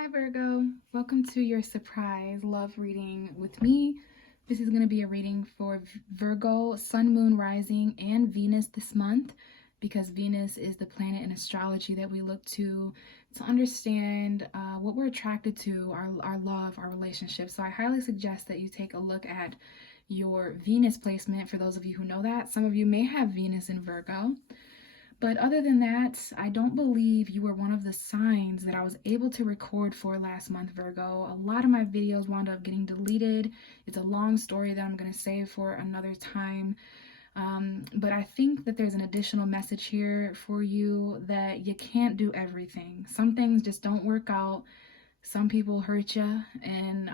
Hi Virgo, welcome to your surprise love reading with me. This is going to be a reading for Virgo, Sun, Moon, Rising, and Venus this month because Venus is the planet in astrology that we look to understand what we're attracted to, our love, our relationships. So I highly suggest that you take a look at your Venus placement for those of you who know that. Some of you may have Venus in Virgo. But other than that, I don't believe you were one of the signs that I was able to record for last month, Virgo. A lot of my videos wound up getting deleted. It's a long story that I'm going to save for another time. But I think that there's an additional message here for you that you can't do everything. Some things just don't work out. Some people hurt you, and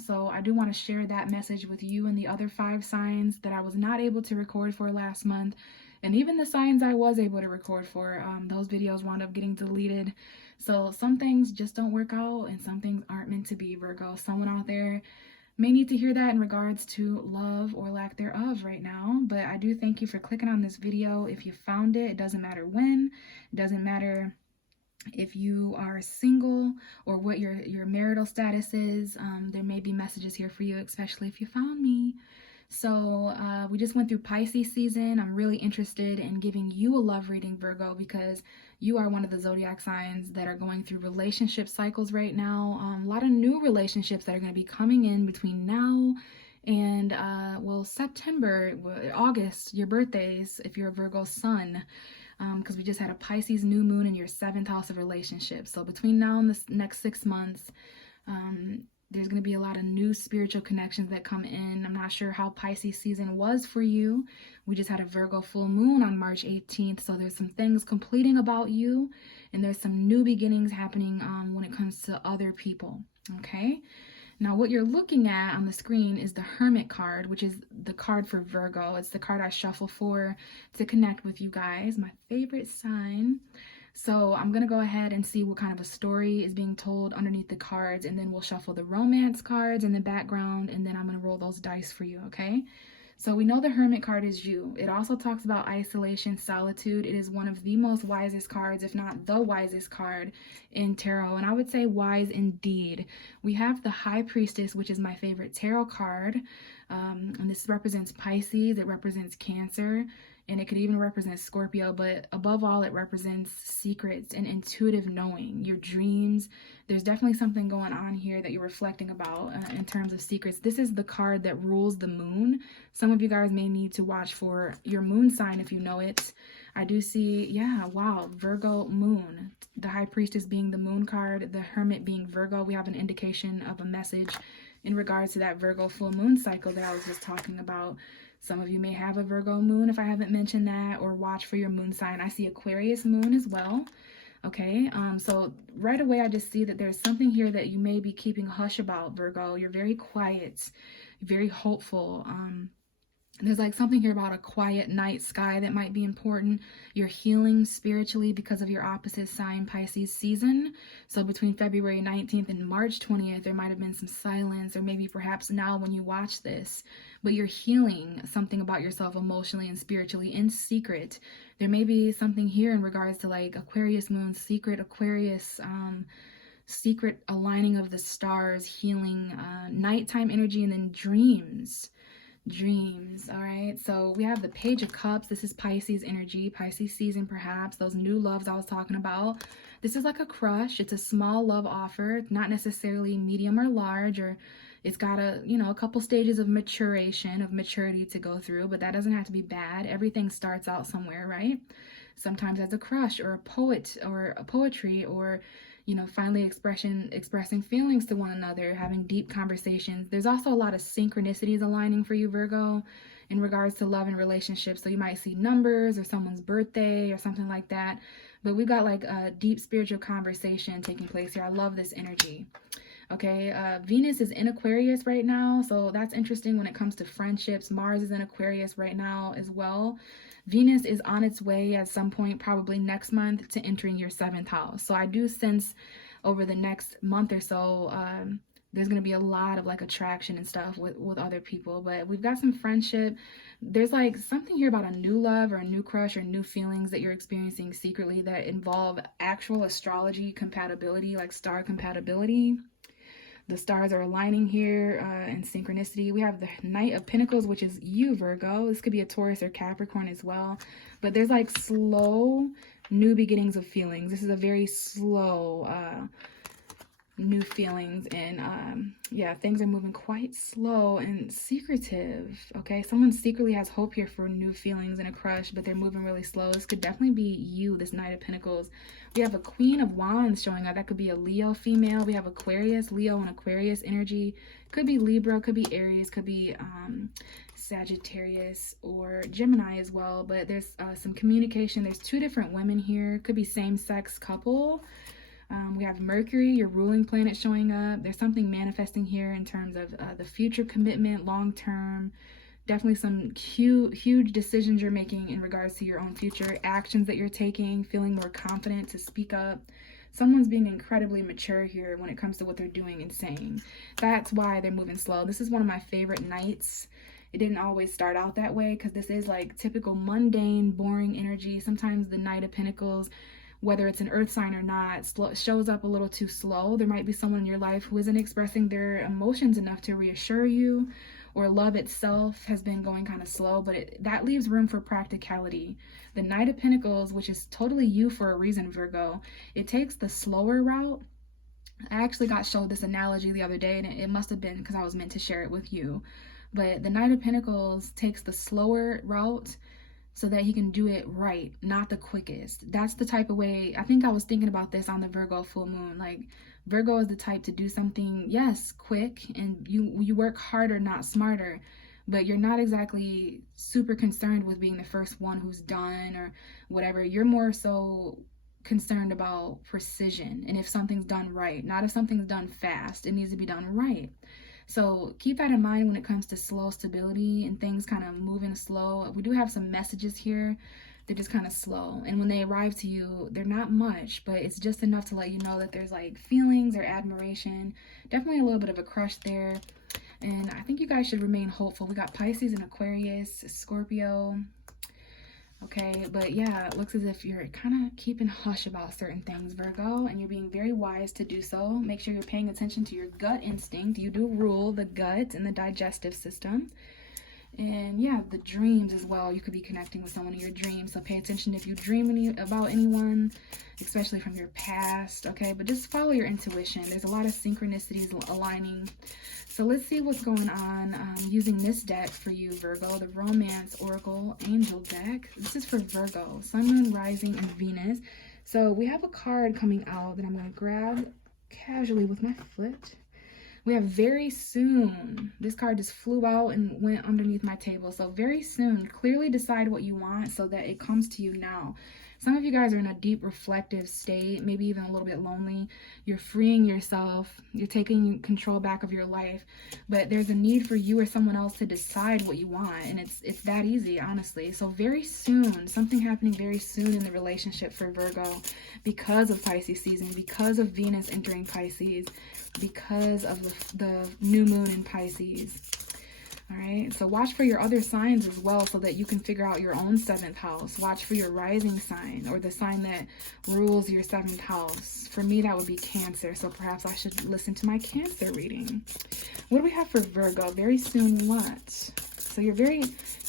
so I do want to share that message with you and the other 5 signs that I was not able to record for last month. And even the signs I was able to record for, those videos wound up getting deleted. So some things just don't work out and some things aren't meant to be, Virgo. Someone out there may need to hear that in regards to love or lack thereof right now. But I do thank you for clicking on this video. If you found it, it doesn't matter when, it doesn't matter if you are single or what your marital status is. There may be messages here for you, especially if you found me. So we just went through Pisces season. I'm really interested in giving you a love reading, Virgo, because you are one of the zodiac signs that are going through relationship cycles right now. A lot of new relationships that are going to be coming in between now and September, August, your birthdays, if you're a Virgo sun, because we just had a Pisces new moon in your 7th house of relationships. So between now and the next 6 months, there's going to be a lot of new spiritual connections that come in. I'm not sure how Pisces season was for you. We just had a Virgo full moon on March 18th. So there's some things completing about you, and there's some new beginnings happening when it comes to other people. Okay. Now, what you're looking at on the screen is the Hermit card, which is the card for Virgo. It's the card I shuffle for to connect with you guys, my favorite sign. So I'm going to go ahead and see what kind of a story is being told underneath the cards, and then we'll shuffle the romance cards in the background, and then I'm going to roll those dice for you, okay? So we know the Hermit card is you. It also talks about isolation, solitude. It is one of the most wisest cards, if not the wisest card in tarot, and I would say wise indeed. We have the High Priestess, which is my favorite tarot card, and this represents Pisces. It represents Cancer. And it could even represent Scorpio, but above all, it represents secrets and intuitive knowing, your dreams. There's definitely something going on here that you're reflecting about in terms of secrets. This is the card that rules the moon. Some of you guys may need to watch for your moon sign if you know it. I do see, yeah, wow, Virgo moon. The High Priestess being the moon card, the Hermit being Virgo. We have an indication of a message in regards to that Virgo full moon cycle that I was just talking about. Some of you may have a Virgo moon if I haven't mentioned that, or watch for your moon sign. I see Aquarius moon as well. Okay, so right away I just see that there's something here that you may be keeping hush about, Virgo. You're very quiet, very hopeful. There's like something here about a quiet night sky that might be important. You're healing spiritually because of your opposite sign Pisces season. So between February 19th and March 20th, there might have been some silence, or maybe perhaps now when you watch this, but you're healing something about yourself emotionally and spiritually in secret. There may be something here in regards to like Aquarius moon, secret Aquarius, secret aligning of the stars, healing, nighttime energy, and then dreams. All right, so we have the Page of Cups. This is Pisces energy, Pisces season, perhaps those new loves I was talking about. This is like a crush. It's a small love offer, not necessarily medium or large, or it's got a couple stages of maturity to go through, but that doesn't have to be bad. Everything starts out somewhere, right? Sometimes as a crush or a poet or a poetry, or finally expressing feelings to one another, having deep conversations. There's also a lot of synchronicities aligning for you, Virgo, in regards to love and relationships. So you might see numbers or someone's birthday or something like that. But we've got like a deep spiritual conversation taking place here. I love this energy. Okay, Venus is in Aquarius right now, so that's interesting when it comes to friendships. Mars is in Aquarius right now as well. Venus is on its way at some point, probably next month, to entering your 7th house. So I do sense over the next month or so, there's going to be a lot of like attraction and stuff with other people, but we've got some friendship. There's like something here about a new love or a new crush or new feelings that you're experiencing secretly that involve actual astrology compatibility, like star compatibility. The stars are aligning here in synchronicity. We have the Knight of Pentacles, which is you, Virgo. This could be a Taurus or Capricorn as well. But there's like slow new beginnings of feelings. This is a very slow new feelings, and yeah, things are moving quite slow and secretive. Okay, someone secretly has hope here for new feelings and a crush, but they're moving really slow. This could definitely be you, this Knight of Pentacles. We have a Queen of Wands showing up. That could be a Leo female. We have Aquarius, Leo and Aquarius energy. Could be Libra, could be Aries, could be Sagittarius or Gemini as well. But there's some communication. There's two different women here. Could be same-sex couple. We have Mercury, your ruling planet, showing up. There's something manifesting here in terms of the future commitment, long-term. Definitely some huge decisions you're making in regards to your own future, actions that you're taking, feeling more confident to speak up. Someone's being incredibly mature here when it comes to what they're doing and saying. That's why they're moving slow. This is one of my favorite nights. It didn't always start out that way because this is like typical mundane, boring energy. Sometimes the Knight of Pentacles, whether it's an earth sign or not, shows up a little too slow. There might be someone in your life who isn't expressing their emotions enough to reassure you, or love itself has been going kind of slow, but that leaves room for practicality. The Knight of Pentacles, which is totally you for a reason, Virgo, it takes the slower route. I actually got showed this analogy the other day, and it must have been because I was meant to share it with you. But the Knight of Pentacles takes the slower route so that he can do it right, not the quickest. That's the type of way, I think I was thinking about this on the Virgo full moon. Like, Virgo is the type to do something, yes, quick, and you work harder, not smarter, but you're not exactly super concerned with being the first one who's done or whatever. You're more so concerned about precision and if something's done right, not if something's done fast. It needs to be done right. So keep that in mind when it comes to slow stability and things kind of moving slow. We do have some messages here. They're just kind of slow. And when they arrive to you, they're not much, but it's just enough to let you know that there's like feelings or admiration. Definitely a little bit of a crush there. And I think you guys should remain hopeful. We got Pisces and Aquarius, Scorpio. Okay, but yeah, it looks as if you're kind of keeping hush about certain things, Virgo, and you're being very wise to do so. Make sure you're paying attention to your gut instinct. You do rule the gut and the digestive system. And yeah, the dreams as well. You could be connecting with someone in your dreams, so pay attention if you dream about anyone, especially from your past, okay? But just follow your intuition. There's a lot of synchronicities aligning. So let's see what's going on using this deck for you, Virgo, the Romance Oracle Angel deck. This is for Virgo, Sun, Moon, Rising, and Venus. So we have a card coming out that I'm going to grab casually with my foot. We have very soon. This card just flew out and went underneath my table. So very soon, clearly decide what you want so that it comes to you now. Some of you guys are in a deep reflective state, maybe even a little bit lonely. You're freeing yourself. You're taking control back of your life. But there's a need for you or someone else to decide what you want. And it's that easy, honestly. So very soon, something happening very soon in the relationship for Virgo because of Pisces season, because of Venus entering Pisces, because of the new moon in Pisces. All right, so watch for your other signs as well so that you can figure out your own 7th house. Watch for your rising sign or the sign that rules your 7th house. For me, that would be Cancer, so perhaps I should listen to my Cancer reading. What do we have for Virgo? Very soon what? So you're very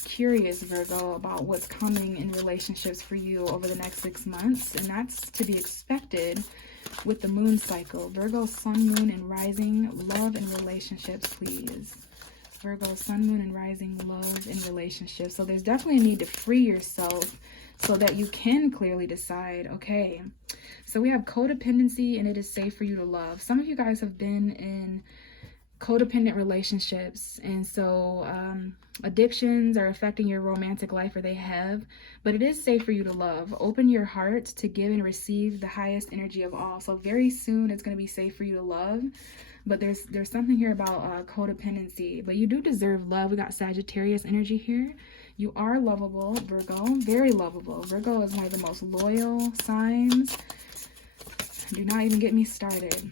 curious, Virgo, about what's coming in relationships for you over the next 6 months, and that's to be expected with the moon cycle. Virgo, Sun, Moon, and Rising, love and relationships, please. Virgo, Sun, Moon, and Rising, love and relationships. So there's definitely a need to free yourself so that you can clearly decide, okay. So we have codependency, and it is safe for you to love. Some of you guys have been in codependent relationships, and so addictions are affecting your romantic life, or they have, but it is safe for you to love. Open your heart to give and receive the highest energy of all. So very soon it's going to be safe for you to love. But there's something here about codependency. But you do deserve love. We got Sagittarius energy here. You are lovable, Virgo. Very lovable. Virgo is one of the most loyal signs. Do not even get me started.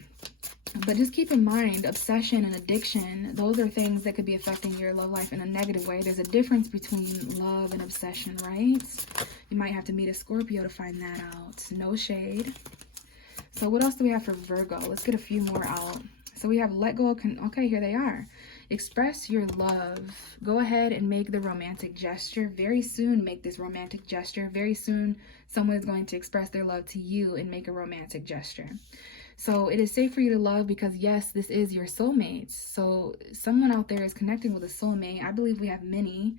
But just keep in mind, obsession and addiction, those are things that could be affecting your love life in a negative way. There's a difference between love and obsession, right? You might have to meet a Scorpio to find that out. No shade. So what else do we have for Virgo? Let's get a few more out. So we have let go of, okay, here they are. Express your love. Go ahead and make the romantic gesture. Very soon, make this romantic gesture. Very soon, someone is going to express their love to you and make a romantic gesture. So it is safe for you to love because, yes, this is your soulmate. So someone out there is connecting with a soulmate. I believe we have many.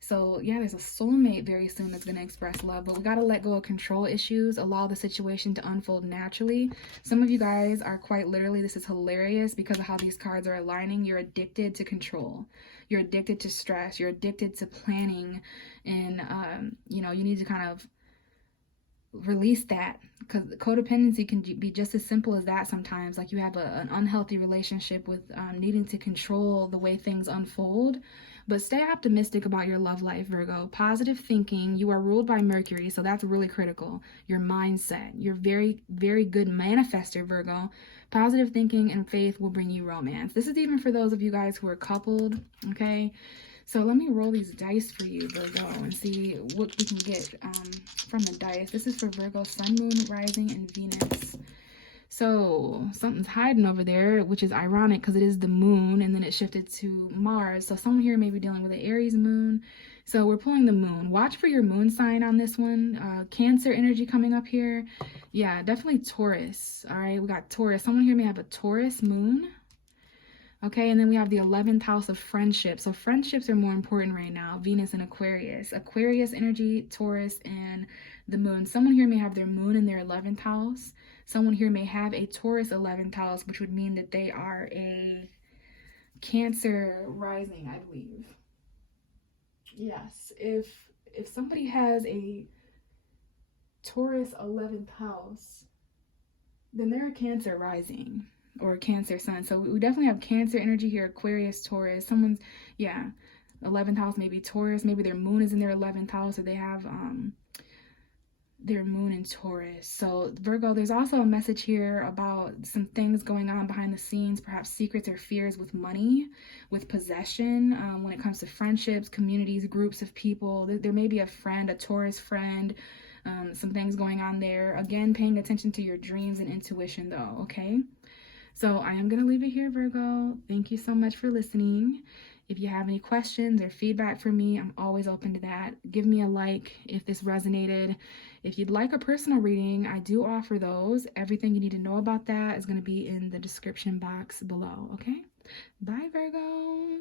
So yeah, there's a soulmate very soon that's going to express love, but we got to let go of control issues, allow the situation to unfold naturally. Some of you guys are quite literally, this is hilarious because of how these cards are aligning. You're addicted to control. You're addicted to stress. You're addicted to planning. And, you know, you need to kind of release that, because codependency can be just as simple as that sometimes. Like you have an unhealthy relationship with needing to control the way things unfold. But stay optimistic about your love life, Virgo. Positive thinking. You are ruled by Mercury, so that's really critical. Your mindset. You're very, very good manifester, Virgo. Positive thinking and faith will bring you romance. This is even for those of you guys who are coupled, okay? So let me roll these dice for you, Virgo, and see what we can get from the dice. This is for Virgo, Sun, Moon, Rising, and Venus. So something's hiding over there, which is ironic because it is the moon and then it shifted to Mars. So someone here may be dealing with an Aries moon. So we're pulling the moon. Watch for your moon sign on this one. Cancer energy coming up here. Yeah, definitely Taurus. All right, we got Taurus. Someone here may have a Taurus moon. Okay, and then we have the 11th house of friendship. So friendships are more important right now. Venus and Aquarius. Aquarius energy, Taurus, and the moon. Someone here may have their moon in their 11th house. Someone here may have a Taurus 11th house, which would mean that they are a Cancer rising, I believe. Yes, if somebody has a Taurus 11th house, then they're a Cancer rising or a Cancer sun. So we definitely have Cancer energy here, Aquarius, Taurus. Someone's, yeah, 11th house, maybe Taurus. Maybe their moon is in their 11th house, or they have their moon in Taurus. So Virgo, there's also a message here about some things going on behind the scenes, perhaps secrets or fears with money, with possession, when it comes to friendships, communities, groups of people. There may be a friend, a Taurus friend, some things going on there. Again, paying attention to your dreams and intuition though, okay? So I am going to leave it here, Virgo. Thank you so much for listening. If you have any questions or feedback for me, I'm always open to that. Give me a like if this resonated. If you'd like a personal reading, I do offer those. Everything you need to know about that is going to be in the description box below, okay? Bye, Virgo.